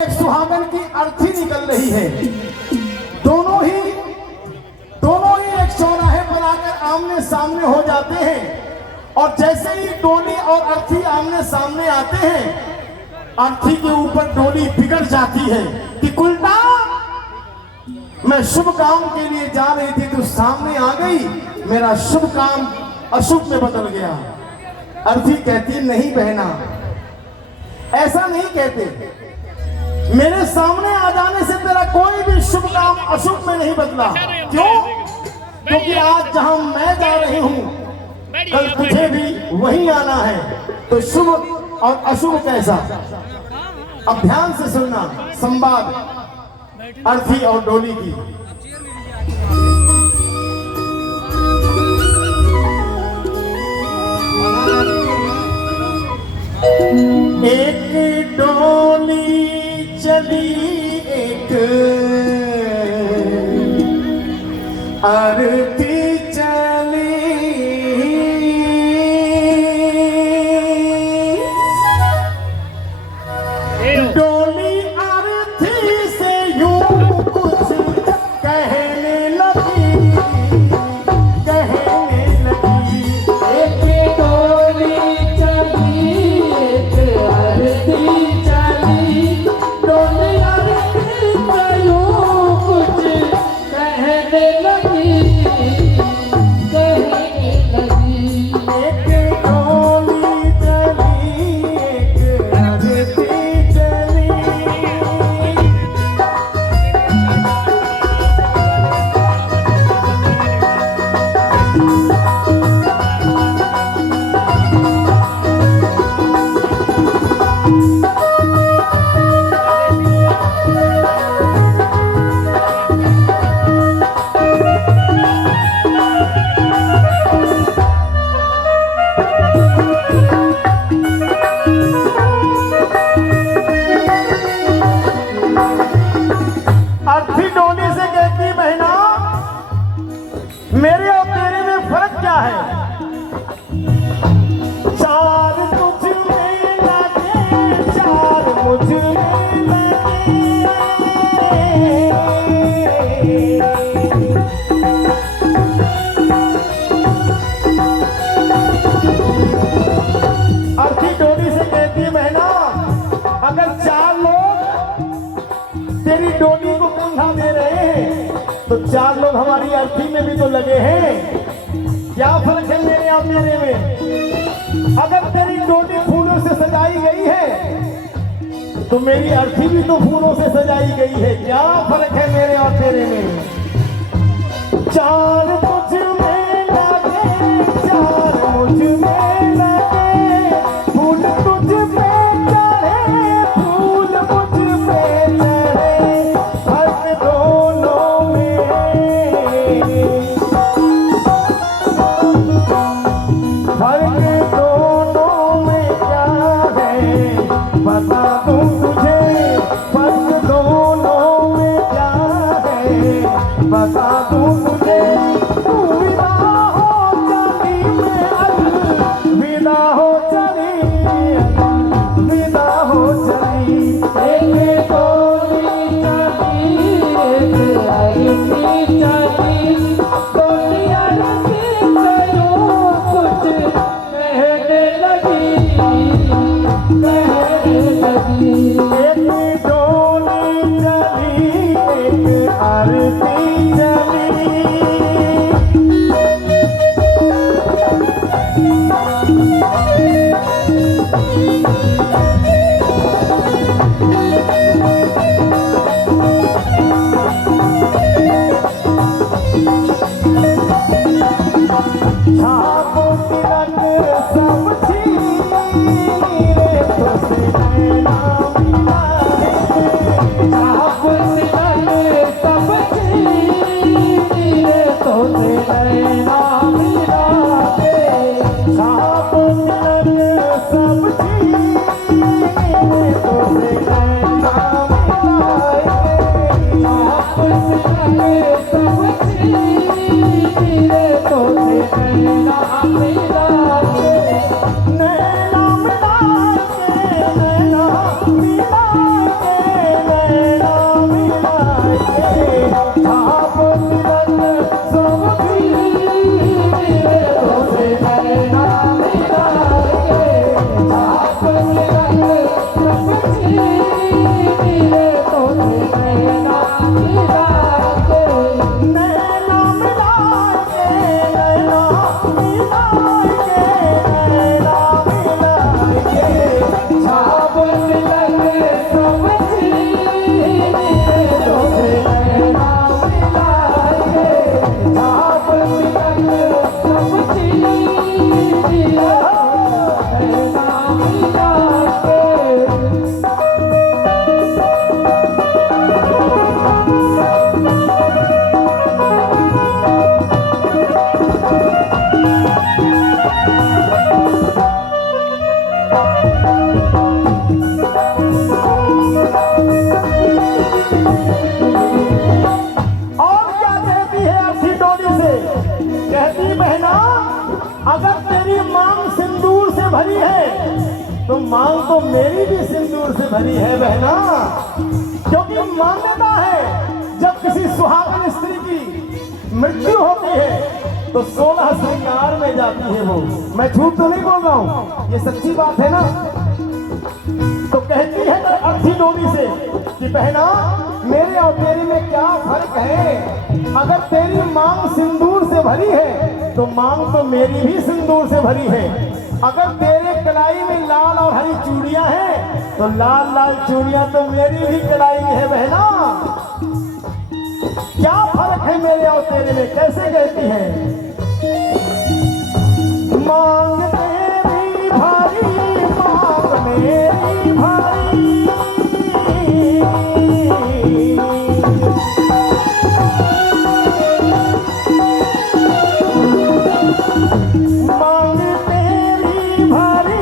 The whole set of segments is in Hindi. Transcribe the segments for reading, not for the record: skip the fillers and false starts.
एक सुहागन की अर्थी निकल रही है। दोनों ही एक चौराहे पर आकर आमने सामने हो जाते हैं और जैसे ही डोली और अर्थी आमने सामने आते हैं, अर्थी के ऊपर डोली बिगड़ जाती है कि उल्टा मैं शुभ काम के लिए जा रही थी तो सामने आ गई, मेरा शुभ काम अशुभ में बदल गया। अर्थी कहती नहीं बहना, ऐसा नहीं कहते, मेरे सामने आ जाने से तेरा कोई भी शुभ काम अशुभ में नहीं बदला। क्यों? क्योंकि आज जहां मैं जा रही हूं, कल तुझे भी वहीं आना है। तो शुभ और अशुभ कैसा? अब ध्यान से सुनना संवाद अर्थी और डोली की। एक डोली चली, एक अर्थी चली, डोली अर्थी से यूं कुछ कहने लगी, कहने लगी। एक डोली चली, एक अर्थी चली, डोली अर्थी से यूं कुछ कहने लगी, कहने लगी। एक डोली चली, एक अर्थी चली। अर्थी डोली से कहती बहना, मेरे और तेरे में फर्क क्या है? चार तुझ में लगे, चार मुझ में लगे। अर्थी डोली से कहती बहना, अगर चार लोग तेरी डोली को कंधा दे रहे हैं तो चार लोग हमारी अर्थी में भी तो लगे हैं। क्या फर्क है मेरे और तेरे में? अगर तेरी डोली फूलों से सजाई गई है तो मेरी अर्थी भी तो फूलों से सजाई गई है। क्या फर्क है मेरे और तेरे में? चार तुझ में लगे, चार मुझ में लगे, फूल तुझ पे चढ़े, फूल मुझ पे चढ़े, फर्क दोनों में, फर्क दोनों में क्या है बता दूं तुझे, फर्क दोनों में क्या है बता दूं तुझे। तू मेरी भी सिंदूर से भरी है बहना। क्योंकि मान्यता है जब किसी सुहागन स्त्री की मृत्यु होती है तो 16 श्रृंगार में जाती है वो। मैं झूठ तो नहीं बोल रहा हूँ, ये सच्ची बात है ना। तो कहती है तो अर्थी डोली से कि बहना मेरे और तेरे में क्या फर्क है। अगर तेरी मांग सिंदूर से भरी है तो मांग तो मेरी भी सिंदूर से भरी है। अगर तेरे कलाई में लाल और हरी चूड़ियां हैं तो लाल लाल चूड़ियां तो मेरी भी कलाई में है बहना। क्या फर्क है मेरे और तेरे में। कैसे कहती है, मांग तेरी भारी मांग मेरी भारी, मांग तेरी भारी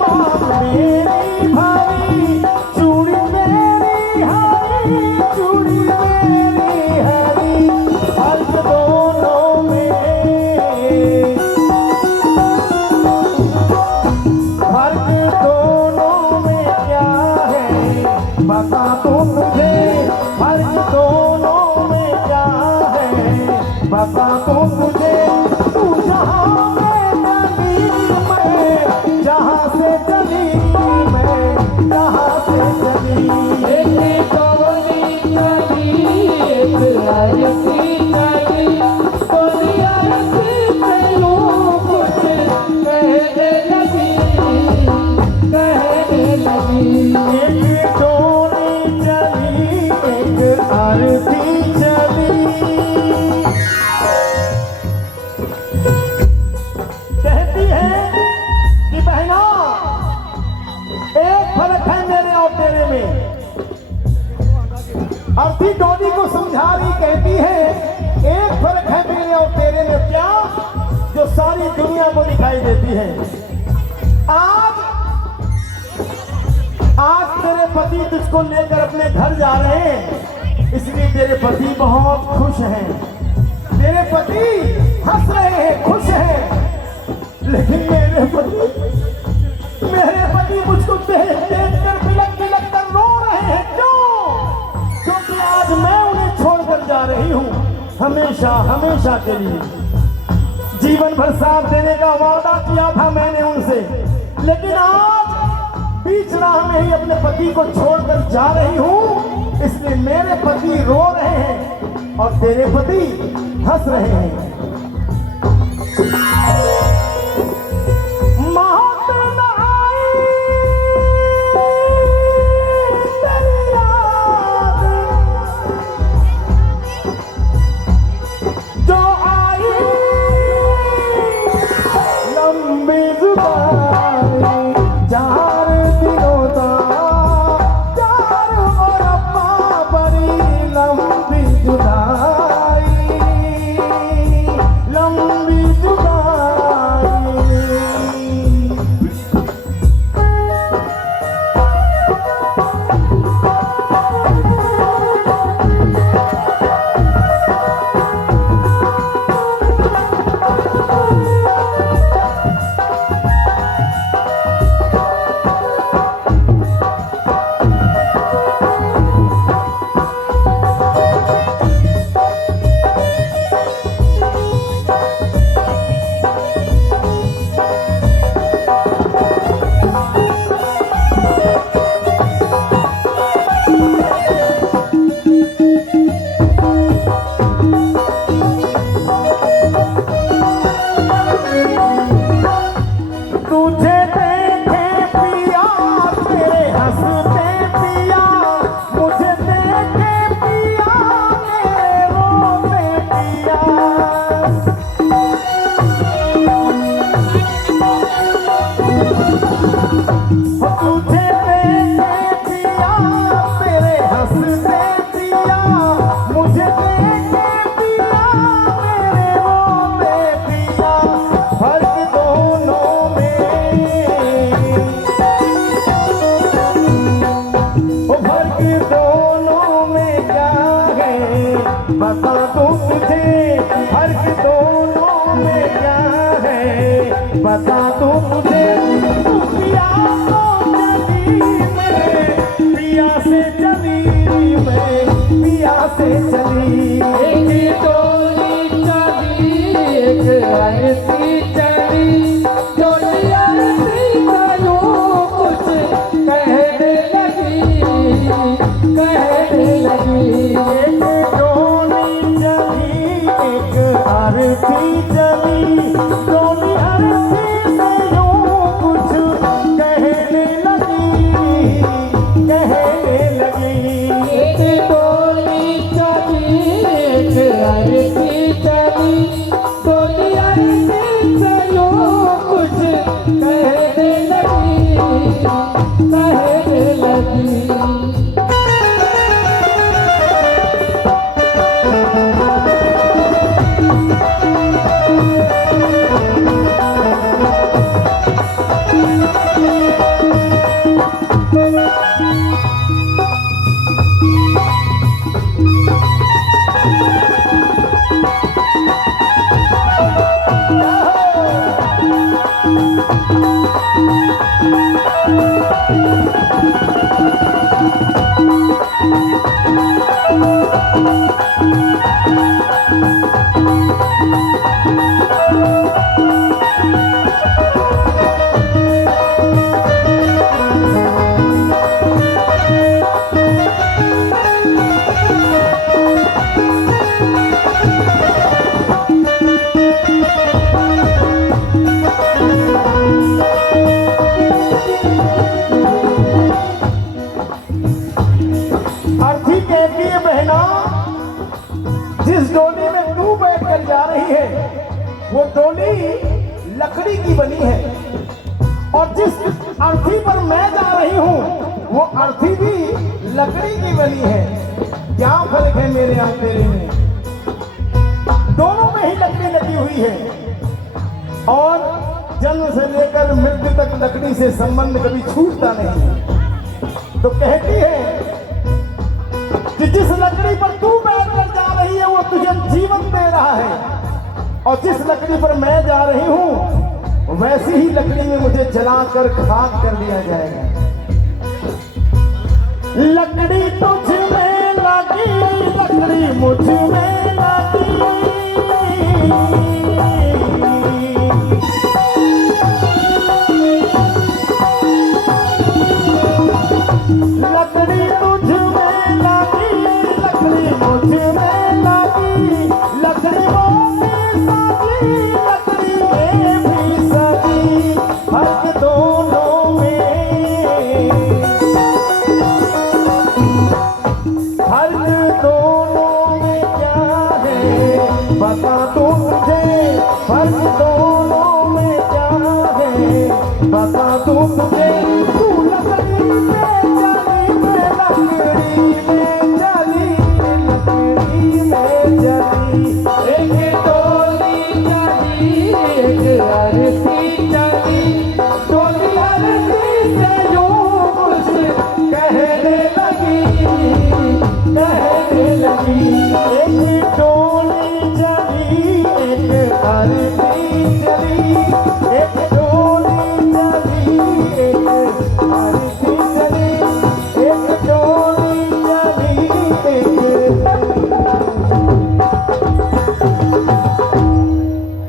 मांग मेरी भारी, चूड़ी मेरी हरी चूड़ी मेरी हरी, फर्क दोनों में क्या है बता तू मुझे। फर्क दोनों में क्या है बता तू मुझे। तू जहाँ में चली मैं जहाँ से चली, मैं जहाँ से चली। एक डोली चली एक आरती चली, डोली आरती में लोग कुछ कहने लगी, कहने लगी। एक डोली चली एक आरती चली। कहती है कि बहना एक फर्क है मेरे और तेरे में। अर्थी डोली को समझा रही, कहती है एक फर्क है मेरे और तेरे में। क्या? जो सारी दुनिया को दिखाई देती है। आज तेरे पति तुझको लेकर अपने घर जा रहे हैं, इसलिए तेरे पति बहुत खुश हैं। तेरे पति हंस रहे हैं, खुश हैं। लेकिन मेरे पति मुझको देख देख कर बिलक बिलक कर रो रहे हैं। क्यों? क्योंकि आज मैं उन्हें छोड़कर जा रही हूँ, हमेशा हमेशा के लिए। जीवन भर साथ देने का वादा किया था मैंने उनसे, लेकिन आज बीच राह में ही अपने पति को छोड़कर जा रही हूँ। इसलिए मेरे पति रो रहे हैं और तेरे पति हंस रहे हैं। मौत न आई तेरी याद, जो आई लंबी जुदाई। चार दिनों दा चार और अम्मा बड़ी लंबी जुदाई, लंबी जुदाई। तुझे देखे पिया तेरे हंसते पिया, मुझे देखे पिया मेरे रोते पिया। तुझे देखे पिया तेरे हंसते पिया, मुझे देखे पिया मेरे रोते पिया। फर्क दोनों में, ओ फर्क दोनों में क्या है बता दो मुझे। फर्क दोनों में क्या है बता दो मुझे। तू पिया तो चली से चली मैं पिया से चली। एक डोली चली एक आरती चली, डोली आरती चलो कुछ कहने लगी, कहने लगी। एक डोली चली एक आरती चली, डोली आरती से यूं कुछ कहने लगी, कहने लगी। एक डोली चली एक आरती चली, डोली आरती चलो कुछ कहने लगी, कहने लगी। अर्थी कहती है बहना, जिस डोली में तू बैठ कर जा रही है वो डोली लकड़ी की बनी है, और जिस अर्थी पर मैं जा रही हूँ वो अर्थी भी लकड़ी की बनी है। क्या फर्क है मेरे यहाँ तेरे में? दोनों में ही लकड़ी लगी हुई है, और जन्म से लेकर मृत्यु तक लकड़ी से संबंध कभी छूटता नहीं है। तो कहती है कि जिस लकड़ी पर तू बैठकर जा रही है वो तुझे जीवन दे रहा है, और जिस लकड़ी पर मैं जा रही हूं वैसी ही लकड़ी में मुझे जलाकर खाक कर दिया जाएगा। लकड़ी तुझ में लगी, लकड़ी मुझ में लगी, लकड़ी तुझ में लगी, लकड़ी मुझ में लगी, लकड़ियों में सजी, लकड़ी में भी सजी, फर्क दोनों में, फर्क दोनों में क्या है बता दो मुझे, फर्क दोनों में क्या है बता दो मुझे। तू लकड़ी में चली, मैं लकड़ी में चली, लकड़ी में चली। एक डोली चली एक आरती चली, डोली आरती से जो कुछ कहने लगी, कहने लगी। एक डोली चली एक आरती चली, एक डोली चली एक आरती चली, एक डोली चली एक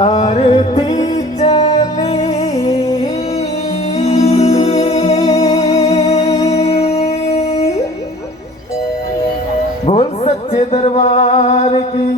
आरती चली। बोल सच्चे दरबार की